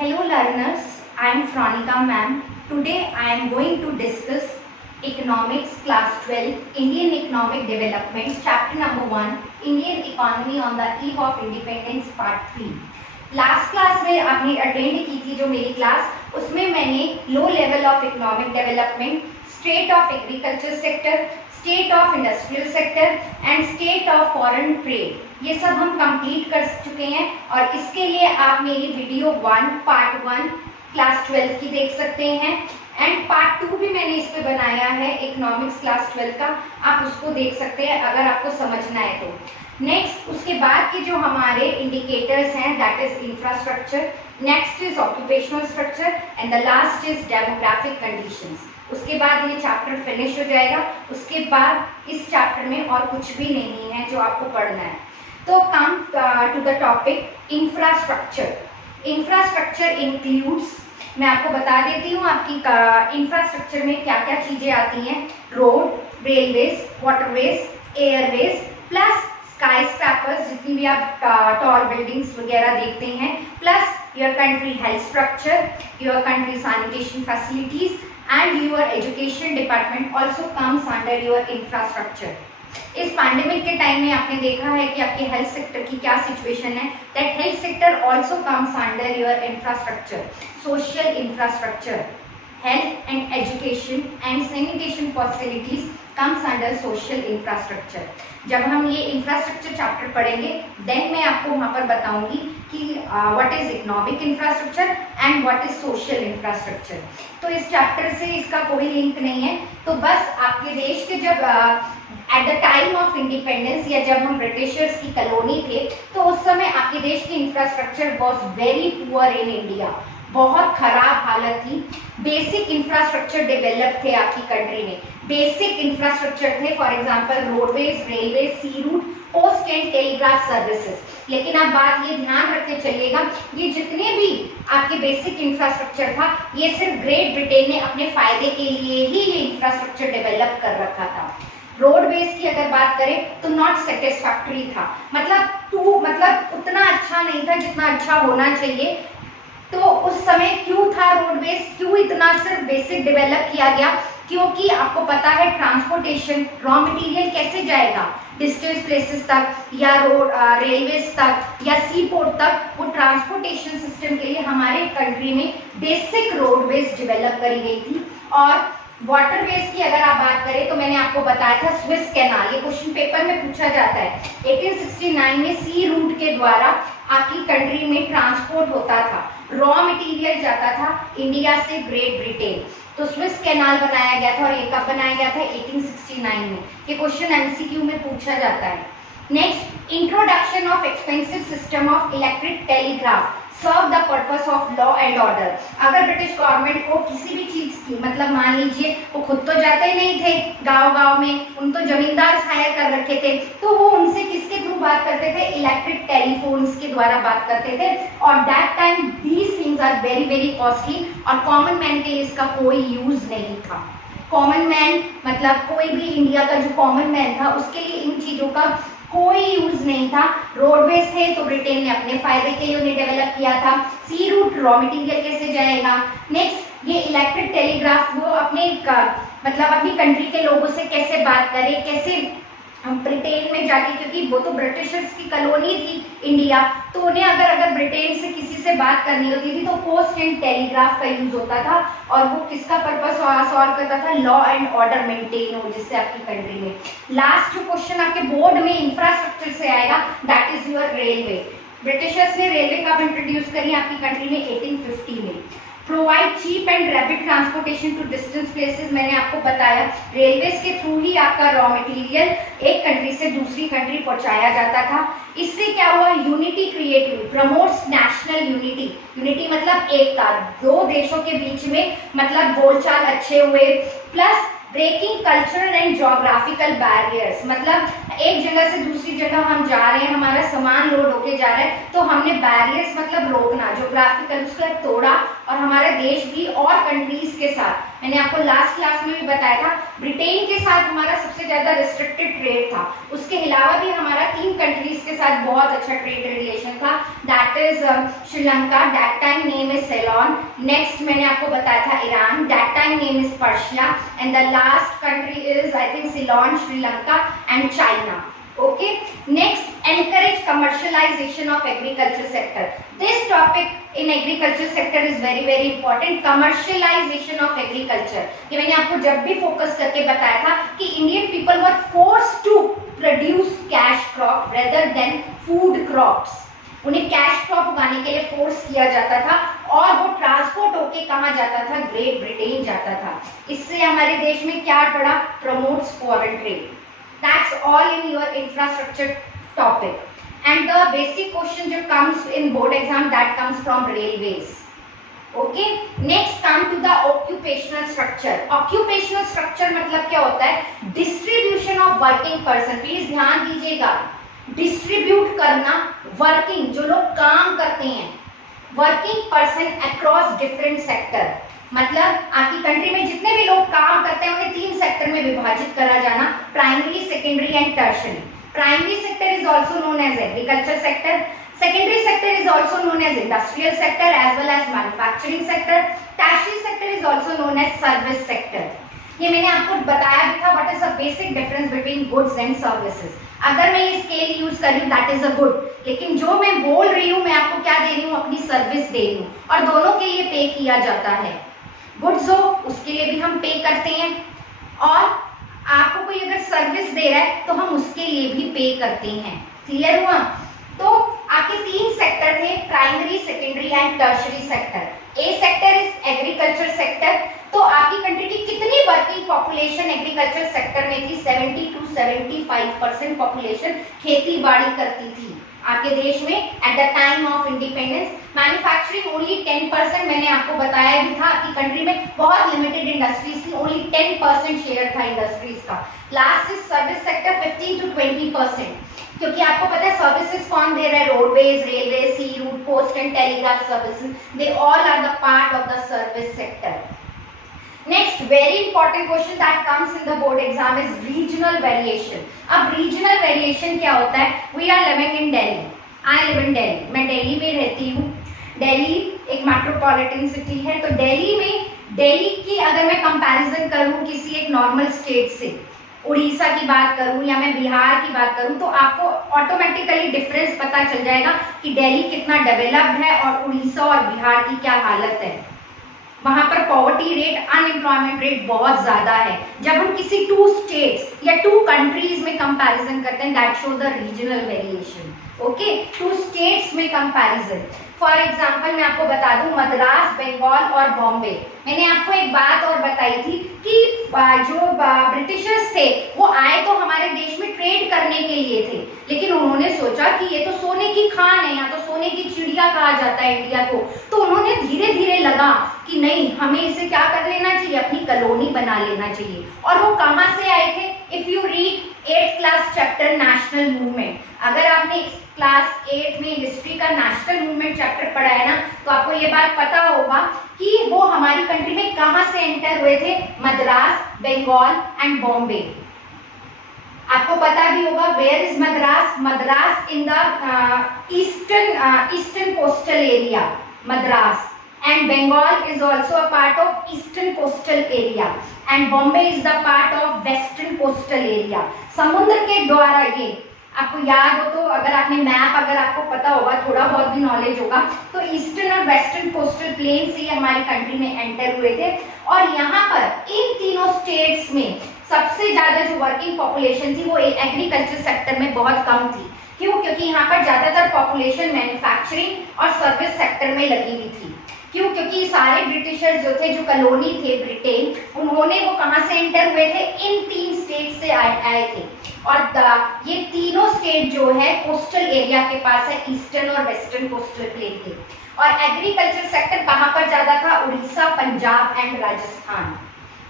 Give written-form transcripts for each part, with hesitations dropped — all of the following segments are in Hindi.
Hello learners, I am Fronika ma'am. Today I am going to discuss Economics Class 12, Indian Economic Development, Chapter number 1, Indian Economy on the Eve of Independence Part 3. Last class में आपने अटेंड की थी जो मेरी क्लास, उसमें मैंने low level of economic development, state of agriculture sector, state of industrial sector and state of foreign trade ये सब हम कंप्लीट कर चुके हैं और इसके लिए आप मेरी वीडियो 1 पार्ट 1 क्लास 12 की देख सकते हैं एंड पार्ट 2 भी मैंने इस पे बनाया है इकोनॉमिक्स क्लास 12 का, आप उसको देख सकते हैं अगर आपको समझना है तो। नेक्स्ट उसके बाद के जो हमारे इंडिकेटर्स हैं that is infrastructure, next is occupational structure and the last is demographic conditions. उसके बाद ये चैप्टर फिनिश हो जाएगा। उसके बाद इस चैप्टर में और कुछ भी नहीं है जो आपको पढ़ना है। तो come to the topic infrastructure. Infrastructure includes, मैं आपको बता देती हूँ आपकी इंफ्रास्ट्रक्चर में क्या क्या चीजें आती हैं। Road, railways, waterways, Airways plus sky scrapers, जितनी भी आप टॉल बिल्डिंग्स वगैरह देखते हैं, plus your country health structure, your country sanitation facilities and your education department also comes under your infrastructure. इस पैंडेमिक के टाइम में आपने देखा है कि आपके हेल्थ सेक्टर की क्या सिचुएशन है, that health sector also comes under your infrastructure. Social infrastructure, health and education and sanitation facilities comes under social infrastructure। जब हम ये इंफ्रास्ट्रक्चर चैप्टर पढ़ेंगे देन मैं आपको वहाँ पर बताऊंगी कि what is economic infrastructure and what is social infrastructure. तो इस चैप्टर से इसका कोई लिंक नहीं है। तो बस आपके देश के जब at the time of independence या जब हम ब्रिटिशर्स की कॉलोनी थे तो उस समय आपके देश की infrastructure was very poor in India, बहुत खराब हालत थी। बेसिक इंफ्रास्ट्रक्चर डेवलप थे आपकी कंट्री में, बेसिक इंफ्रास्ट्रक्चर थे, for example roadways, railway, sea route, post and telegraph services. लेकिन आप बात ये ध्यान रखते चलिएगा, ये जितने भी आपके बेसिक इंफ्रास्ट्रक्चर था ये सिर्फ ग्रेट ब्रिटेन ने अपने फायदे के लिए ही ये इंफ्रास्ट्रक्चर डेवलप कर रखा था। रोडवेज की अगर बात करें तो नॉट सेटिस्फैक्टरी था, मतलब उतना अच्छा नहीं था जितना अच्छा होना चाहिए। तो उस समय क्यों था रोडवेज, क्यों इतना सिर्फ बेसिक डेवलप किया गया? क्योंकि आपको पता है ट्रांसपोर्टेशन, रॉ मटेरियल कैसे जाएगा डिस्टेंस प्लेसेस तक या रोड रेलवेज तक या सी पोर्ट तक, वो ट्रांसपोर्टेशन सिस्टम के लिए हमारे कंट्री में बेसिक रोडवेज डेवलप करी गई थी। और वाटरवेज की अगर आप बात करें तो मैंने आपको बताया था स्विस कैनाल, ये क्वेश्चन पेपर में पूछा जाता है। 1869 में सी रूट के द्वारा आपकी कंट्री में ट्रांसपोर्ट होता था, रॉ मटेरियल जाता था इंडिया से ग्रेट ब्रिटेन, तो स्विस कैनाल बनाया गया था। और ये कब बनाया गया था? 1869 में। ये क्वेश्चन एमसीक्यू में पूछा जाता है। Next, introduction of expensive system of electric telegraph serve the purpose of law and order. अगर ब्रिटिश गवर्नमेंट को किसी भी चीज की, मतलब मान लीजिए वो खुद तो जाते नहीं थे गांव-गांव में, उन तो जमींदार हायर कर रखे थे, तो वो उनसे किसके थ्रू बात करते थे? इलेक्ट्रिक टेलीफोन्स के द्वारा बात करते थे। और that time these things are very very costly और कॉमन मैन के लिए इसका कोई यूज नहीं था। कॉमन मैन मतलब कोई भी इंडिया का जो कॉमन मैन था उसके लिए इन चीजों का कोई यूज नहीं था। रोडवेज थे तो ब्रिटेन ने अपने फायदे के लिए उन्हें डेवलप किया था। सी रूट, रॉ मटेरियल कैसे जाएगा। नेक्स्ट, ये इलेक्ट्रिक टेलीग्राफ वो मतलब अपनी कंट्री के लोगों से कैसे बात करे, कैसे ब्रिटेन में जाके, क्योंकि वो तो ब्रिटिशर्स की कॉलोनी थी इंडिया, तो उन्हें अगर ब्रिटेन से किसी से बात करनी होती थी तो पोस्ट एंड टेलीग्राफ का यूज होता था। और वो किसका पर्पस सॉल्व करता था? लॉ एंड ऑर्डर मेंटेन हो जिससे आपकी कंट्री में। लास्ट जो क्वेश्चन आपके बोर्ड में इंफ्रास्ट्रक्चर से आएगा that is your railway. Britishers ने रेलवे कब इंट्रोड्यूस करी आपकी कंट्री में? 1850 में। Provide cheap and rapid transportation to distance places, मैंने आपको बताया रेलवेज के थ्रू ही आपका रॉ मटेरियल एक कंट्री से दूसरी कंट्री पहुंचाया जाता था। इससे क्या हुआ? यूनिटी क्रिएट हुई, प्रमोट्स नेशनल यूनिटी। यूनिटी मतलब एकता, दो देशों के बीच में मतलब बोलचाल अच्छे हुए, plus breaking cultural and geographical barriers, मतलब एक जगह से दूसरी जगह हम जा रहे हैं, हमारा सामान लोड होके जा रहा है तो हमने बैरियर्स मतलब रोकना, ज्योग्राफिकल उसका तोड़ा, और हमारा देश भी और कंट्रीज के साथ, मैंने आपको लास्ट क्लास में भी बताया था, ब्रिटेन के साथ हमारा सबसे ज्यादा रिस्ट्रिक्टेड ट्रेड था। उसके अलावा भी हमारा 3 कंट्रीज के साथ बहुत अच्छा ट्रेड रिलेशन था, that is Sri Lanka, that time name is Ceylon, next मैंने आपको बताया था Iran, that time name is Persia, and the last country is I think Ceylon, Sri Lanka and China. Okay, next, encourage commercialization of agriculture sector. This topic in agriculture sector is very important. Commercialization of agriculture, ये मैंने आपको जब भी फोकस करके बताया था कि Indian people were forced to produce cash crop rather than food crops. उन्हें कैश क्रॉप उगाने के लिए फोर्स किया जाता था और वो ट्रांसपोर्ट होके कहाँ जाता था, ग्रेट ब्रिटेन जाता था। इससे हमारे देश में क्या पड़ा, promotes foreign trade. That's all in your infrastructure topic. And the basic question जो comes in board exam, that comes from railways. Okay. Next come to the occupational structure. Occupational structure मतलब क्या होता है, distribution of working person. Please ध्यान दीजिएगा, distribute करना working, जो लोग काम करते हैं, working person across different sector। मतलब आपकी कंट्री में जितने भी लोग काम करते हैं उन्हें 3 सेक्टर में विभाजित करा जाना, primary, secondary and tertiary. Primary sector is also known as agriculture sector, secondary sector is also known as industrial sector as well as manufacturing sector, tertiary sector is also known as service sector. ये मैंने आपको बताया भी था what is the basic difference between goods and services. अगर मैं ये स्केल यूज कर रही हूँ दैट इज अ गुड, लेकिन जो मैं बोल रही हूँ मैं आपको क्या दे रही हूँ, अपनी सर्विस दे रही हूँ, और दोनों के लिए पे किया जाता है। गुड्स हो उसके लिए भी हम पे करते हैं, और आपको कोई अगर सर्विस दे रहा है तो हम उसके लिए भी पे करते हैं। क्लियर हुआ? तो आपके 3 सेक्टर थे, primary, secondary and tertiary sector. A sector is agriculture sector. तो आपकी कंट्री की कितनी वर्किंग पॉपुलेशन एग्रीकल्चर सेक्टर में थी? 70 to 75% पॉपुलेशन खेती बाड़ी करती थी आपके देश में at the time of independence. Manufacturing only 10%, मैंने आपको बताया भी था आपकी कंट्री में बहुत लिमिटेड इंडस्ट्रीज थी, ओनली 10% शेयर था इंडस्ट्रीज का। Last is service sector 15 to 20%, क्योंकि आपको पता है सर्विसेज कौन दे रहा है, roadways, railway, sea route, post and telegraph services, they all are the part of the service sector. Next, very important question that comes in the board exam is regional variation. अब regional variation क्या होता है? We are living in Delhi. I live in Delhi. मैं दिल्ली में रहती हूँ। दिल्ली एक मेट्रोपॉलिटन सिटी है, तो दिल्ली में, दिल्ली की अगर मैं कंपैरिजन करूँ किसी एक नॉर्मल स्टेट से, उड़ीसा की बात करूँ या मैं बिहार की बात करूँ, तो आपको ऑटोमेटिकली डिफरेंस पता चल जाएगा कि दिल्ली कितना डेवलप्ड है और उड़ीसा और बिहार की क्या हालत है। वहां पर पॉवर्टी रेट, अनएम्प्लॉयमेंट रेट बहुत ज्यादा है। जब हम किसी 2 स्टेट्स या 2 कंट्रीज में कंपैरिजन करते हैं, that show the regional variation. Okay, 2 states में कंपैरिजन। फॉर एग्जांपल मैं आपको बता दूं, मद्रास, बंगाल और बॉम्बे। मैंने आपको एक बात और बताई थी कि जो ब्रिटिशर्स थे वो आए तो हमारे देश में ट्रेड करने के लिए थे, लेकिन उन्होंने सोचा कि ये तो सोने की खान है, या तो सोने की चिड़िया कहा जाता है इंडिया को, तो उन्होंने धीरे धीरे लगा कि नहीं, हमें इसे क्या कर लेना चाहिए, अपनी कॉलोनी बना लेना चाहिए। और वो कहाँ से आए थे? If you read 8th class chapter national movement, अगर आपने क्लास 8 में हिस्ट्री का नेशनल मूवमेंट चैप्टर पढ़ा है ना, तो आपको ये बात पता होगा कि वो हमारी कंट्री में कहाँ से एंटर हुए थे, मद्रास, बंगाल एंड बॉम्बे। आपको पता भी होगा where is Madras, Madras in the eastern coastal area, Madras, and Bengal is also a part of eastern coastal area and Bombay is the part of western coastal area। समुद्र के द्वारा, ये आपको याद हो तो, अगर आपने मैप, अगर आपको पता होगा, थोड़ा बहुत भी नॉलेज होगा, तो ईस्टर्न और वेस्टर्न कोस्टल प्लेन से हमारी कंट्री में एंटर हुए थे। और यहाँ पर इन तीनों स्टेट्स में सबसे ज्यादा जो वर्किंग पॉपुलेशन थी वो एग्रीकल्चर सेक्टर में बहुत कम थी। क्यों? क्योंकि यहाँ पर ज्यादातर पॉपुलेशन मैन्युफैक्चरिंग और सर्विस सेक्टर में लगी हुई थी। क्यों? क्योंकि सारे ब्रिटिशर्स जो थे, जो कॉलोनी थे ब्रिटेन, उन्होंने वो कहाँ से एंटर हुए थे, इन 3 स्टेट से आए थे। और ये तीनों स्टेट जो है कोस्टल एरिया के पास है, ईस्टर्न और वेस्टर्न कोस्टल प्लेन के। और एग्रीकल्चर सेक्टर कहाँ पर ज्यादा था? उड़ीसा, पंजाब एंड राजस्थान।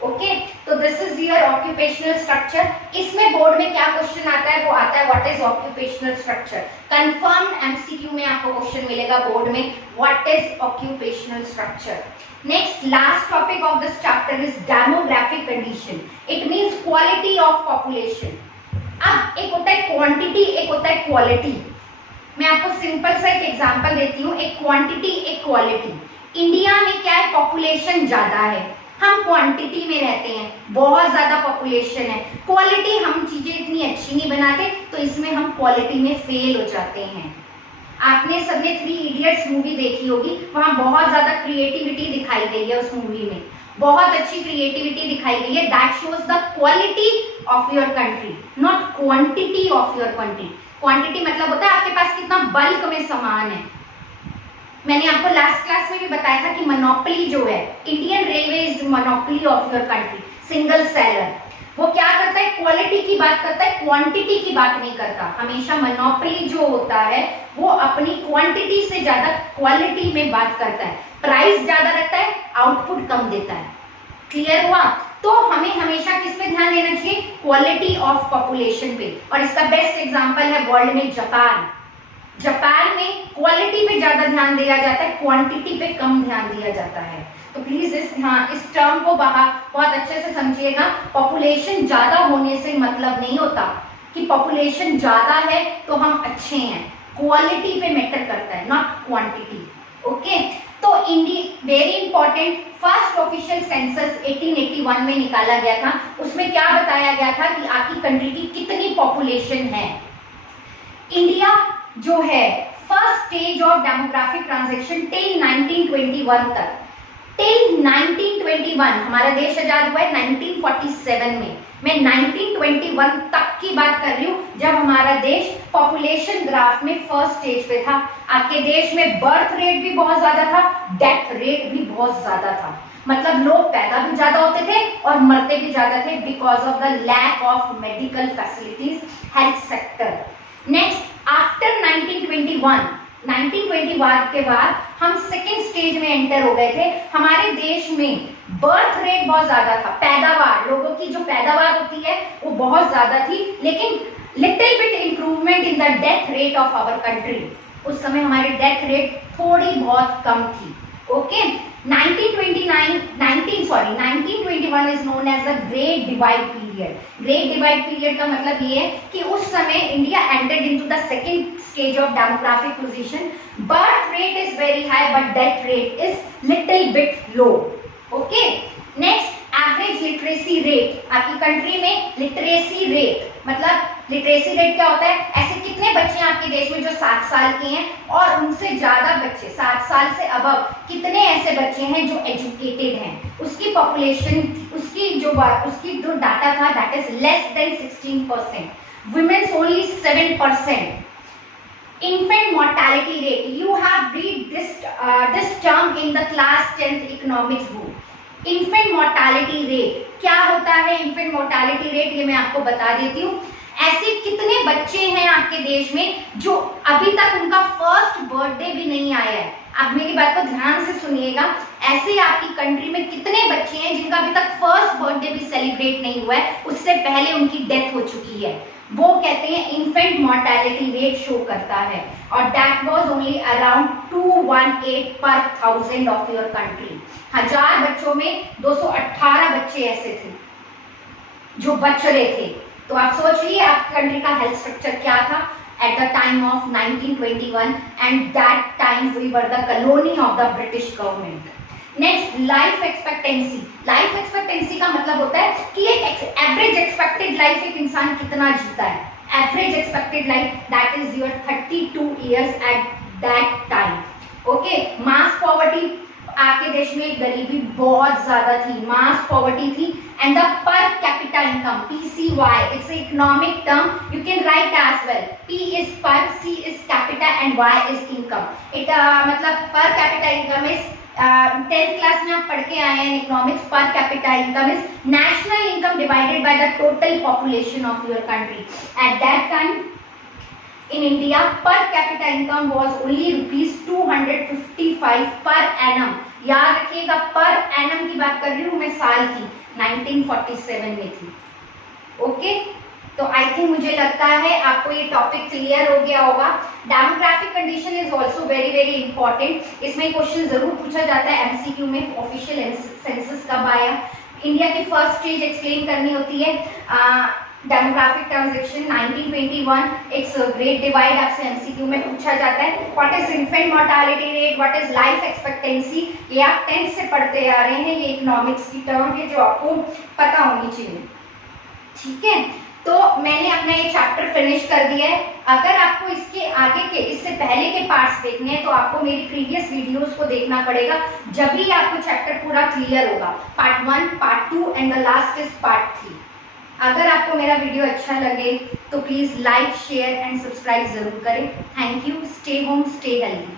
ओके, तो this is your occupational structure. इसमें बोर्ड में क्या क्वेश्चन आता है, वो आता है what is occupational structure. Confirm MCQ में आपको क्वेश्चन मिलेगा बोर्ड में, what is occupational structure. Next last topic of this chapter is demographic condition. It means quality of population. अब एक होता है क्वांटिटी, एक होता है क्वालिटी। मैं आपको सिंपल सा एक एग्जांपल देती हूँ, एक क्वांटिटी एक क्वालिटी। इंडिया में क्या है, पॉपुलेशन ज्यादा है, हम क्वांटिटी में रहते हैं, बहुत ज्यादा पॉपुलेशन है, क्वालिटी हम चीजें इतनी अच्छी नहीं बनाते, तो इसमें हम क्वालिटी में फेल हो जाते हैं। आपने सबने 3 इडियट्स मूवी देखी होगी, वहां बहुत ज्यादा क्रिएटिविटी दिखाई गई है, उस मूवी में बहुत अच्छी क्रिएटिविटी दिखाई गई है। That shows the quality of your country, not quantity of your country. Quantity मतलब होता है आपके पास कितना बल्क में सामान है। मैंने आपको लास्ट क्लास में भी बताया था कि मोनोपोली जो है, Indian railway is monopoly of your country, single seller. वो क्या करता है, क्वालिटी की बात करता है, क्वांटिटी की बात नहीं करता। हमेशा मोनोपोली जो होता है वो अपनी क्वांटिटी से ज्यादा क्वालिटी में बात करता है, प्राइस ज्यादा रखता है, आउटपुट कम देता है। क्लियर हुआ? तो हमें हमेशा किस पे ध्यान देना चाहिए, क्वालिटी ऑफ पॉपुलेशन पे। और इसका बेस्ट एग्जांपल है वर्ल्ड में जापान। जापान में क्वालिटी पे ज्यादा ध्यान दिया जाता है, क्वांटिटी पे कम ध्यान दिया जाता है। तो प्लीज इस टर्म को बहुत अच्छे से समझिएगा। पॉपुलेशन ज्यादा होने से मतलब नहीं होता कि पॉपुलेशन ज्यादा है तो हम अच्छे हैं, क्वालिटी पे मैटर करता है, नॉट क्वांटिटी। ओके, तो very important, first official census 1881 में निकाला गया था। उसमें क्या बताया गया था कि आपकी कंट्री की कितनी पॉपुलेशन है। इंडिया जो है first stage of demographic transition till 1921 तक, टिल 1921 हमारा देश आजाद हुआ है 1947 में। मैं 1921 तक की बात कर रही हूँ, जब हमारा देश पॉपुलेशन ग्राफ में फर्स्ट स्टेज पे था। आपके देश में बर्थ रेट भी बहुत ज्यादा था, डेथ रेट भी बहुत ज्यादा था। मतलब लोग पैदा भी ज्यादा होते थे और मरते भी ज्यादा थे, because of the lack of medical facilities, health sector. Next after 1921 के बाद हम सेकेंड स्टेज में एंटर हो गए थे। हमारे देश में बर्थ रेट बहुत ज्यादा था, पैदावार, लोगों की जो पैदावार होती है वो बहुत ज्यादा थी, लेकिन little bit improvement in the death rate of our country. उस समय हमारी डेथ रेट थोड़ी बहुत कम थी। Okay, 1921 is known as the great divide period. Great divide period का मतलब ये है कि उस समय India entered into the second stage of demographic position. Birth rate is very high but death rate is little bit low. Okay, next average literacy rate. आपकी कंट्री में लिटरेसी रेट मतलब लिटरेसी रेट क्या होता है, ऐसे कितने बच्चे हैं आपके देश में जो 7 साल के हैं और उनसे ज्यादा बच्चे 7 साल से अबव, कितने ऐसे बच्चे हैं जो एजुकेटेड हैं। उसकी पॉपुलेशन, उसकी जो डाटा था that is less than 16%, women's only 7%। infant mortality rate, you have read this term in the class 10th economics book। infant mortality rate क्या होता है? infant mortality rate ये मैं आपको बता देती हूँ। ऐसे कितने बच्चे हैं आपके देश में जो अभी तक उनका फर्स्ट बर्थडे भी नहीं आया है। आप मेरी बात को ध्यान से सुनिएगा। ऐसे आपकी कंट्री में कितने बच्चे हैं जिनका अभी तक फर्स्ट बर्थडे भी सेलिब्रेट नहीं हुआ है, उससे पहले उनकी डेथ हो चुकी है। वो कहते हैं इन्फेंट मोर्टेलिटी रेट शो करता है, और दैट वाज ओनली अराउंड 218 पर 1000 ऑफ योर कंट्री। 1000 बच्चों में 218 बच्चे ऐसे थे जो बच रहे थे। तो आप सोचिए आपकी कंट्री का हेल्थ स्ट्रक्चर क्या था at the time of 1921, and that time we were the colony of the British government। Next life expectancy. Life expectancy का मतलब होता है कि एक एवरेज एक्सपेक्टेड लाइफ एक इंसान कितना जीता है। Average expected life that is your 32 years at that time. Okay, mass poverty, आपके देश में गरीबी बहुत ज्यादा थी, मास पॉवर्टी थी। And the per capita income, PCY, it's economic term, you can write as well. P is per, C is capita and Y is income. It मतलब per capita income is 10th class में आप पढ़ के आए हैं इकोनॉमिक्स। पर capita income is national income divided by the total population of your country. Eight that time in India, per capita income was only rupees 255 per annum, याद रखिएगा, पर एनम की बात कर रही हूँ मैं, साल की 1947 में थी। ओके, तो आई थिंक मुझे लगता है आपको ये टॉपिक क्लियर हो गया होगा। Demographic condition is also very very important. इसमें क्वेश्चन जरूर पूछा जाता है एमसीक्यू में, ऑफिशियल सेंसस कब आया, इंडिया की फर्स्ट स्टेज एक्सप्लेन करनी होती है, demographic transaction 1921, it's great divide आपसे एमसीक्यू में पूछा जाता है, what is infant mortality rate, what is life expectancy, ये आप 10th से पढ़ते आ रहे हैं, ये इकोनॉमिक्स की टर्म है जो आपको पता होनी चाहिए। ठीक है, तो मैंने अपना ये चैप्टर फिनिश कर दिया है। अगर आपको इसके आगे के, इससे पहले के पार्ट्स देखने हैं तो आपको मेरी प्रीवियस वीडियोस को देखना पड़ेगा, जब भी आपको चैप्टर पूरा क्लियर होगा। Part 1, part 2 and the last is part 3। अगर आपको मेरा वीडियो अच्छा लगे तो please like, share and subscribe जरूर करें। Thank you, stay home, stay healthy.